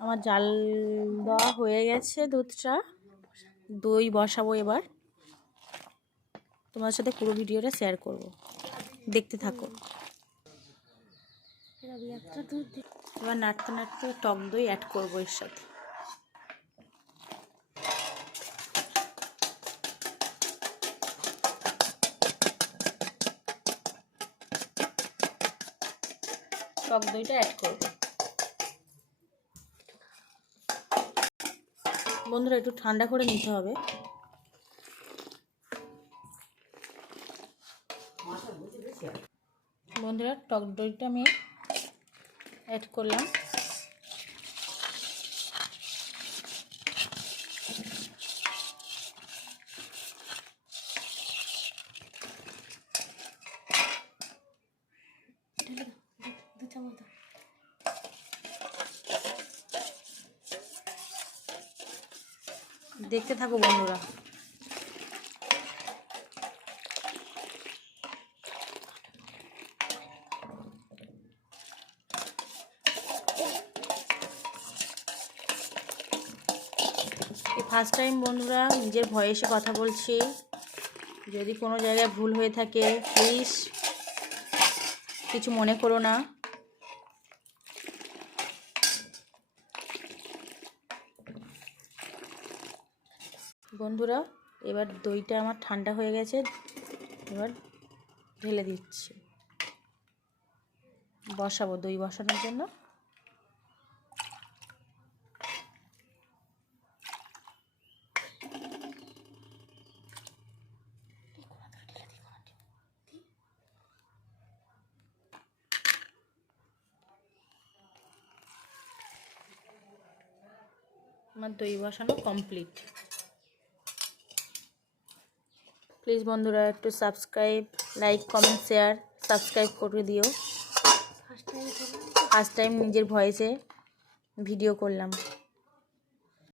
আমার জাল দেওয়া হয়ে গেছে দুধটা, দই বসাবো এবার। তোমার সাথে পুরো ভিডিওটা শেয়ার করব, দেখতে থাকো। এবার নাড়তে নাড়তে টক দই অ্যাড করবো এর সাথে। টক দইটা অ্যাড করব। বন্ধুরা একটু ঠান্ডা করে নিতে হবে। বন্ধুরা টক দইটা আমি অ্যাড করলাম। দেখতে থাকো বন্ধুরা। ফার্স্ট টাইম বন্ধুরা নিজের ভয়েসে কথা বলছি, যদি কোনো জায়গায় ভুল হয়ে থাকে প্লিজ কিছু মনে করো না। বন্ধুরা এবার দইটা আমার ঠান্ডা হয়ে গেছে, এবার ঢেলে দিচ্ছি। বসাবো দই বসানোর জন্য। আমার দই বসানো কমপ্লিট। প্লিজ বন্ধুরা একটু subscribe, like, comment, share, subscribe করে দিও। ফার্স্ট টাইম নিজের ভয়েসে ভিডিও করলাম।